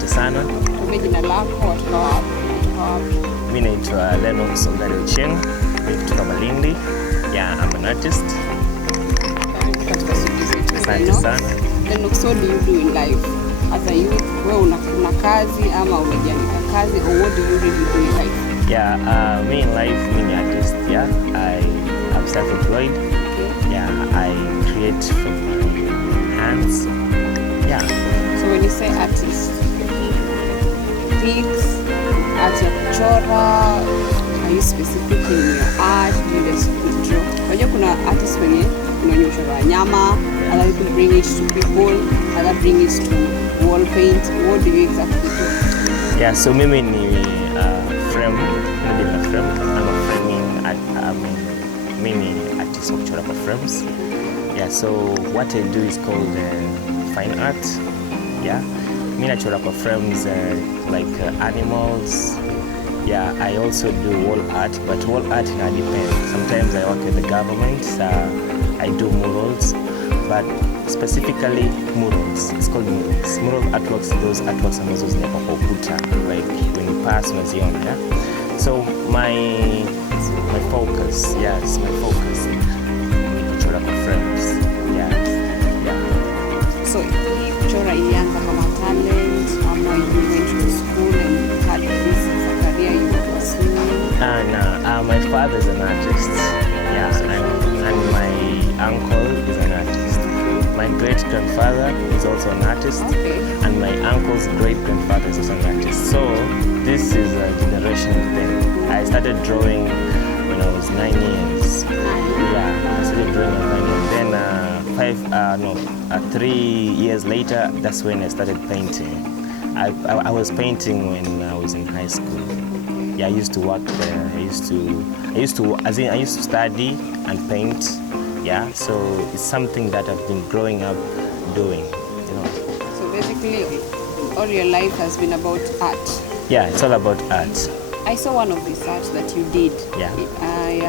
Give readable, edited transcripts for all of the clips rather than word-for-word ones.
Asante sana. Jina lako, watoka wapi? Mimi naitwa LENNOX kutoka Malindi. Yeah, I'm an artist. Asante sana. LENNOX, what do you do in life as a youth? Wewe una kazi ama umejiandika kazi, or what do you really do in life? Yeah, me in life, me an artist. Yeah, I'm self-employed. Okay. Yeah, I create from my hands. Yeah. So when you say artist, pics, art ya kuchora, are you specific in your art? Do you just draw? Unajua kuna artists wenye unaonyesha wanyama, other people bring it to people, other bring it to wall paint. What do you exactly do? Yeah, so mimi ni frame, mimi ni frame. I'm a framing mimi artist wa kuchora kwa frames. Yeah, so what I do is called fine art. Yeah, mimi nachora kwa frames like animals. Yeah, I also do wall art, but wall art depends. Sometimes I work with the government, I do murals, but specifically murals. It's called murals. Mural artworks, those artworks ambazo zinawekwa kwa ukuta, like when you pass unaziona. Yeah? So my focus, yes, my focus ni kuchora kwa frames. Yeah. So hii kuchora ilianza kama talent, ama you went to school and had this career you pursued? No, my father is an artist. Yeah, and my uncle is an artist. My great-grandfather is also an artist. Okay. And my uncle's great-grandfather is also an artist. So this is a generational thing. I started drawing when I was 9 years. Yeah, I started drawing when I was 9 years. Then 3 years later, that's when I started painting. I was painting when I was in high school. Yeah, I used to work there. I used to study and paint. Yeah, so it's something that I've been growing up doing, you know. So basically, all your life has been about art. Yeah, it's all about art. I saw one of these arts that you did. Yeah. I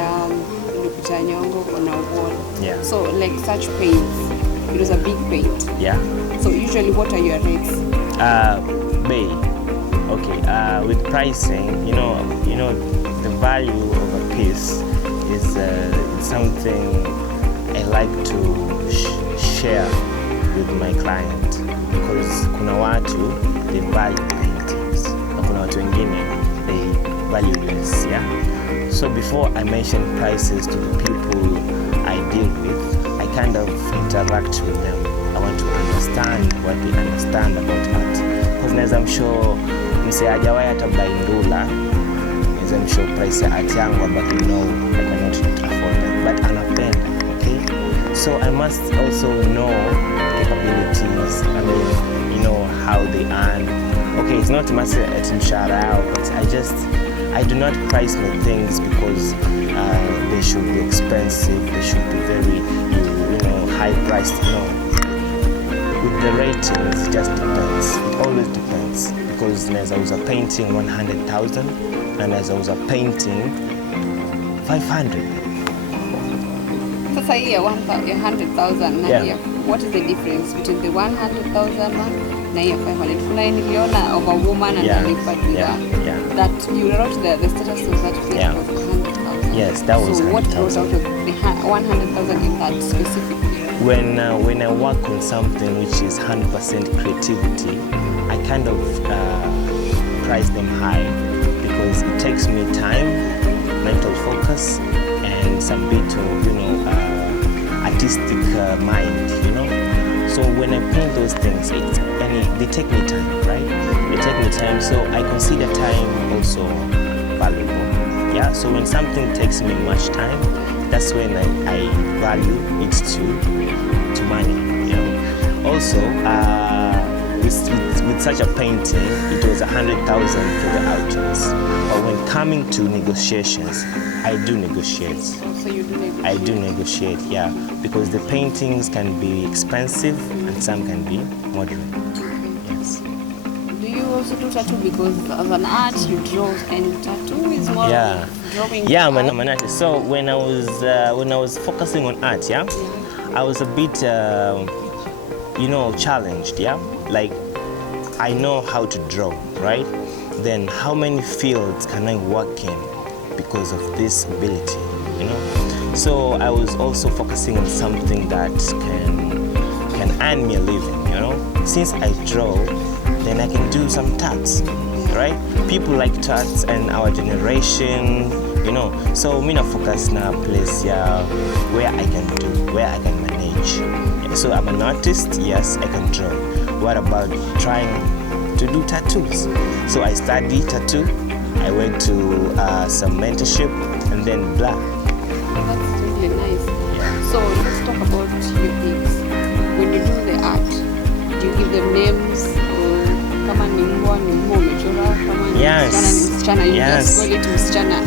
on a wall. Yeah. So like such paints, it was a big paint. Yeah. So usually, what are your rates? Bay. Okay. With pricing, you know, the value of a piece is something I like to share with my client, because kuna watu they value paintings na kuna watu wengine they value this. Yeah. So before I mention prices to the people I deal with, I kind of interact with them. I want to understand what they understand about art, because I'm sure mse hajawahi hata buy ndula, I'm sure price ya art yangu but you know I cannot afford it, but anapenda. Okay, so I must also know capabilities. I mean, you know how they earn. Okay, it's not much at mshahara yao, but I do not price my things because they should be expensive. They should be very, you know, high priced. No, with the ratings, it just depends. It always depends, because as I was a painting 100,000, and as I was a painting 500. Sasa hii 100,000 na hii, what is the difference between the 100,000 one na hii 500? Kuna niliona of a woman and a leopard that you wrote the status of that piece was 100,000. Yes, that was 100,000. So what goes out of the 100,000 in that specifically? When I work on something which is 100% creativity, I kind of price them high, because it takes me time, mental focus, and some bit of, you know, artistic mind, you know. So when I paint those things, they take me time, right? They take me time, so I consider time also valuable. Yeah, so when something takes me much time, that's when I value it to money, you know. Also, with such a painting, it was 100,000 for the audience. But when coming to negotiations, I do negotiate. So you do negotiate? I do negotiate, yeah, because the paintings can be expensive and some can be moderate. Okay. Yes. Do you also do tattoo? Because as an art, you draw, and tattoo is more drawing. Yeah, I'm an artist. So when I was focusing on art, I was a bit, you know, challenged. Yeah, like I know how to draw, right? Then how many fields can I work in because of this ability, you know? So I was also focusing on something that can earn me a living, you know? Since I draw, then I can do some tax, right? People like tax and our generation, you know. So me na focus na place where I can manage. So I'm an artist, yes, I can draw. What about trying to do tattoos? So I studied tattoo, I went to some mentorship, and then blah. That's really nice. Yeah. So let's talk about your gigs. When you do the art, do you give them names? Or kama ni mbwa ni mbwa umechora, kama ni msichana you just call it msichana?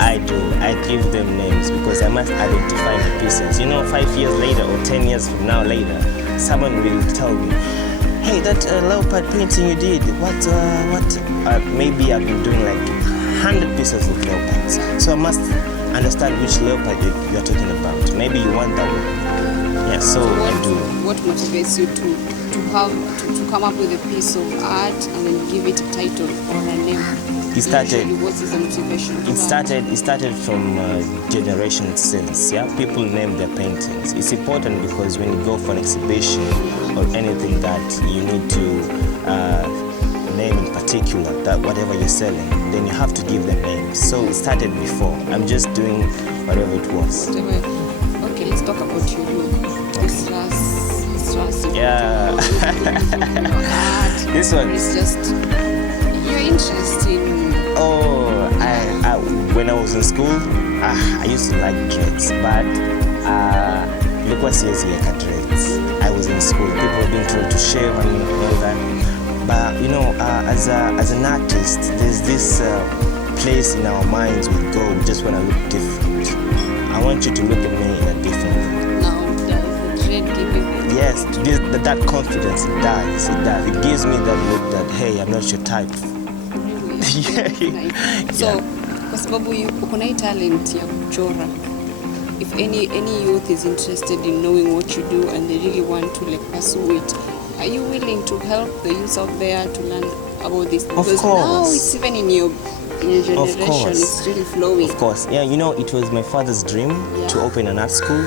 I do. I give them names because I must identify the pieces. You know, 5 years later or 10 years from now later, someone will tell me, hey, that leopard painting you did, maybe I've been doing like 100 pieces of leopards. So I must understand which leopard you're talking about. Maybe you want that one. Yeah, so I do. What motivates you to come up with a piece of art and then give it a title or a name? What is the motivation? It started from generation since. Yeah, people name their paintings. It's important because when you go for an exhibition or anything that you need to name in particular, that whatever you're selling, then you have to give them names. So it started before. I'm just doing whatever it was. Okay, let's talk about your look. This last yeah. art. This one is just your interest in. Oh, when I was in school, I used to like dreads, but look what says here, dreads. I was in school, people were being told to shave and all that. But you know, as an artist, there's this place in our minds we go, we just want to look different. I want you to look at me in a different way. Now, does the dread give you? Yes, that confidence, it does. It gives me that look that, hey, I'm not your type. So, kwa sababu uko na talent ya kuchora, if any youth is interested in knowing what you do and they really want to like pursue it, are you willing to help the youth out there to learn about this? Because of course. Now it's even in your generation, it's really flowing. Of course, yeah. You know, it was my father's dream to open an art school,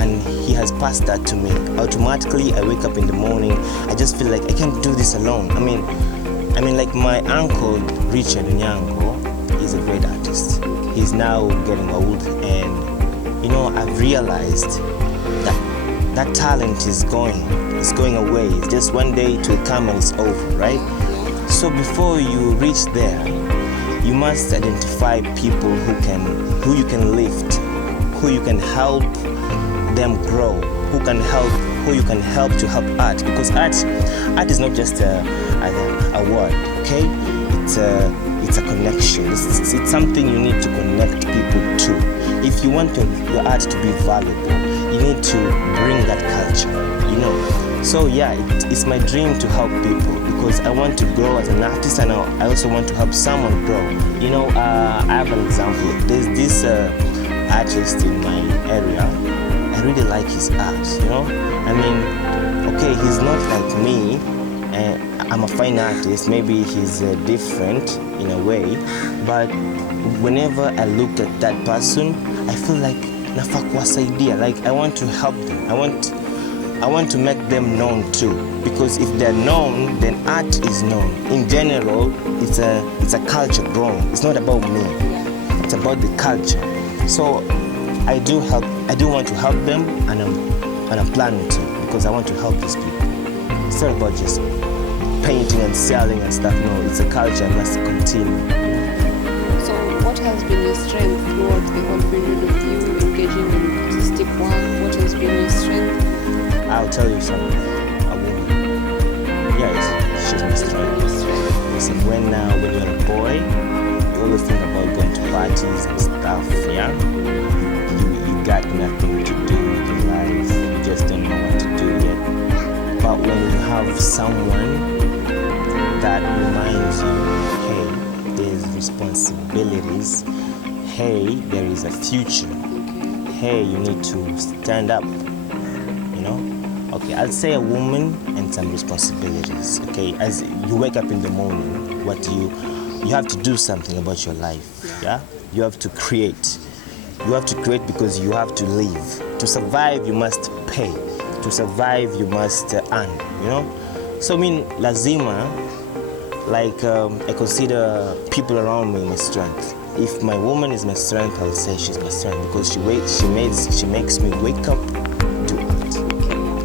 and he has passed that to me. Automatically, I wake up in the morning, I just feel like I can't do this alone. I mean, like my uncle, Richard Onyango, is a great artist. He's now getting old, and you know, I've realized that talent is going away. It's just one day it will come and it's over, right? So before you reach there, you must identify people who you can lift, who you can help them grow, who you can help to help art, because art is not just a word, okay? It's a connection. It's something you need to connect people to. If you want your art to be valuable, you need to bring that culture, you know. So yeah, it's my dream to help people because I want to grow as an artist, and I also want to help someone grow. You know, I have an example. There's this artist in my area. I really like his art, you know. I mean, okay, he's not like me, and I'm a fine artist. Maybe he's different in a way, but whenever I look at that person, I feel like nafaa kuwasaidia. Like I want to help them. I want to make them known too, because if they're known, then art is known. In general, it's a culture growing. It's not about me. It's about the culture. So I do want to help them, and I'm planning to, because I want to help these people. It's not about just painting and selling and stuff. No, it's a culture and must continue. So what has been your strength throughout the whole period of you engaging in artistic work? What has been your strength? I'll tell you something. A woman. Yes, she's my strength. Listen, when you're a boy, you always think about going to parties and stuff, yeah? You got nothing to do with your life. You just don't know what to do yet. But when you have someone that reminds you, hey, there's responsibilities. Hey, there is a future. Hey, you need to stand up. You know? Okay, I'll say a woman and some responsibilities. Okay, as you wake up in the morning, what do you have to do something about your life. Yeah, you have to create. You have to create because you have to live. To survive, you must pay. To survive, you must earn. You know, so I mean, lazima. Like I consider people around me my strength. If my woman is my strength, I'll say she's my strength because she makes me wake up to it.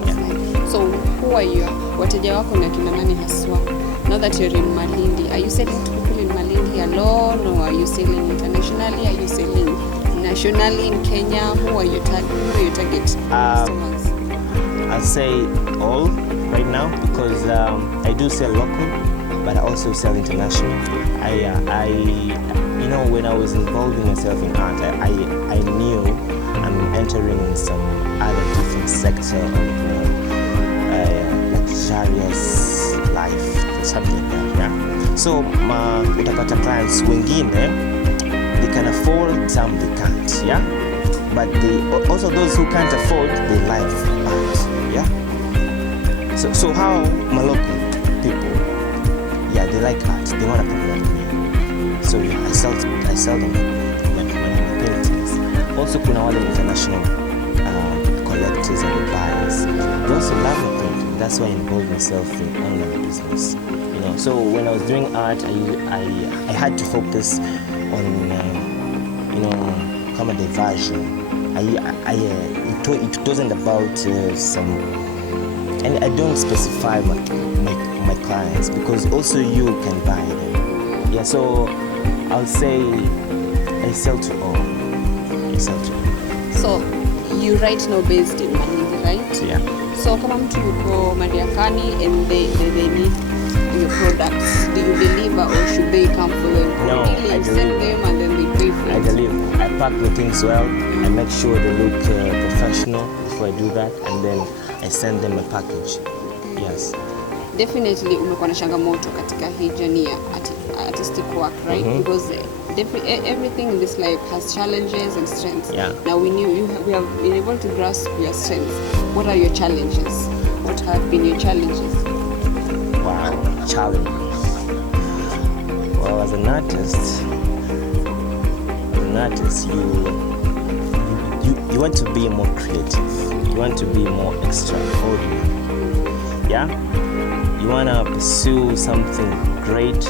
Yeah. So who are you? Wateja wako na kina nani haswa? Now that you're in Malindi, are you selling to people in Malindi alone, or are you selling internationally? Are you selling nationally in Kenya? Who are your target customers? I'll say all right now because I do sell local, but I also sell international. You know, when I was involving myself in art, I knew I'm entering in some other different sector of luxurious life, something like that. Yeah. So utapata clients wengine, they can afford, some they can't. Yeah. But also those who can't afford, they live art. Yeah. So how Maloko people, yeah, they like art. They want to promote me. So yeah, I sell them my paintings. Also, kuna wale international collectors and buyers. They also love my painting. That's why I involved myself in online business. You know, so when I was doing art, I had to focus on you know, come a diversion. It wasn't about some, and I don't specify my clients because also you can buy them. Yeah, so I'll say I sell to all. I sell to all. So you right now based in Malindi, right? Yeah. So kama mtu yuko Mariakani and they need your products, do you deliver or should they come for them? No, really, I you send them and then they pay for it? I deliver. I pack the things well. I make sure they look professional before I do that, and then I send them a package. Yes. Definitely umekuwa na changamoto katika hii journey ya artistic work, right? Mm-hmm. Because everything in this life has challenges and strengths. Yeah. Now we have been able to grasp your strengths. What are your challenges? What have been your challenges? Wow, challenges. Well, as an artist, you want to be more creative. You want to be more extraordinary. Yeah? You want to pursue something great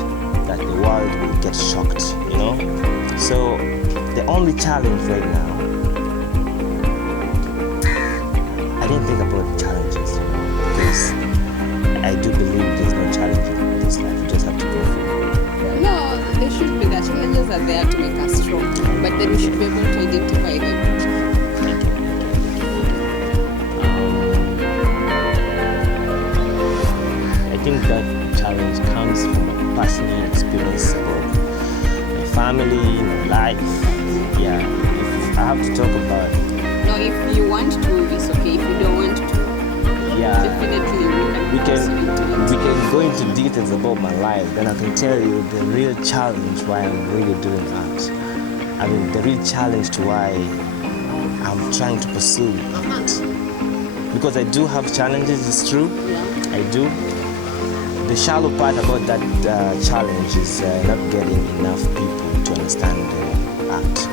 that the world will get shocked, you know? So the only challenge right now, I didn't think about the challenges, you know, because I do believe there's no challenge in this life. You just have to go for it. No, there should be. The challenges are there to make us strong, but then we should be able to identify them. I think that challenge comes from a personal experience about my family, my life. Yeah, if I have to talk about. No, if you want to, it's okay. If you don't want to, yeah, definitely we can go into details about my life. Then I can tell you the real challenge why I'm really doing art. I mean, the real challenge to why I'm trying to pursue it. Because I do have challenges. It's true. Yeah. I do. The shallow part about that challenge is not getting enough people to understand art.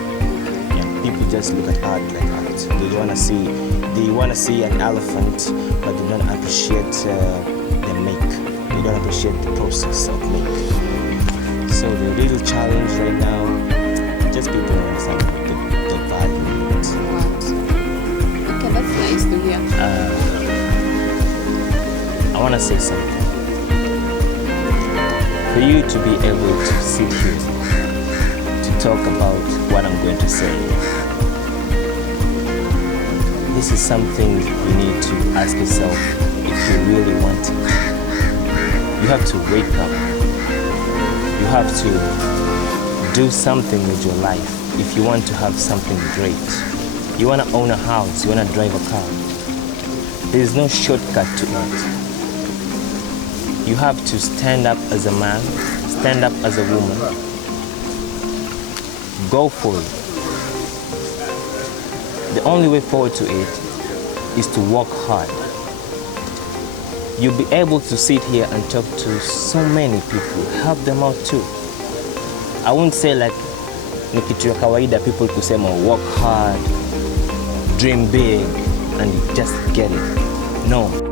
Yeah, people just look at art like art. They want to see an elephant, but they don't appreciate the make. They don't appreciate the process of make. So the real challenge right now, just people understand the value of it. What? Okay, that's nice to hear. I want to say something. For you to be able to sit here to talk about what I'm going to say, this is something you need to ask yourself if you really want it. You have to wake up. You have to do something with your life if you want to have something great. You want to own a house, you want to drive a car. There is no shortcut to it. You have to stand up as a man, stand up as a woman, go for it. The only way forward to it is to work hard. you'll be able to sit here and talk to so many people, help them out too. I won't say like ni kitu ya kawaida people kusema work hard, dream big and just get it. No.